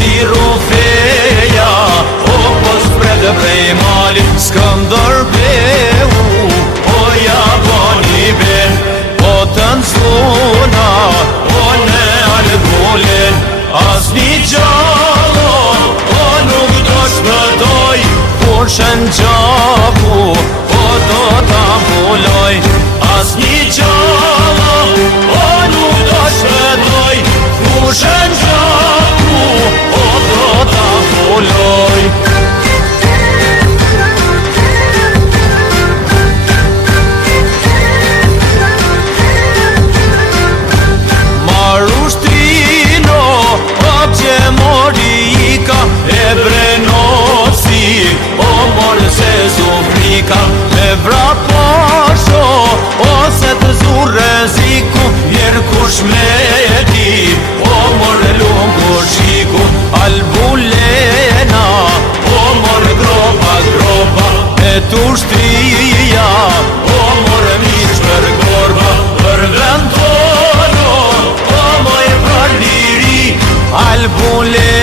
si Rufeja, o po s'predë prej malit Skënderbeu, o ja bani ben, po të nësuna, o ne Algulin, asni gjallo, o nuk do shpëtoj, kur shën gjaku, o do ta mbuloj, asni gjallo, o nuk do shpëtoj, kur shën gjaku, o do ta mbuloj. Me vrapasho, ose të zurë ziku, njerë kush me di, o morë lungu shiku, Albulena, o morë gropa, e tu shtria, o morë mish për korba, për vend tono, o mojë për liri, Albulena.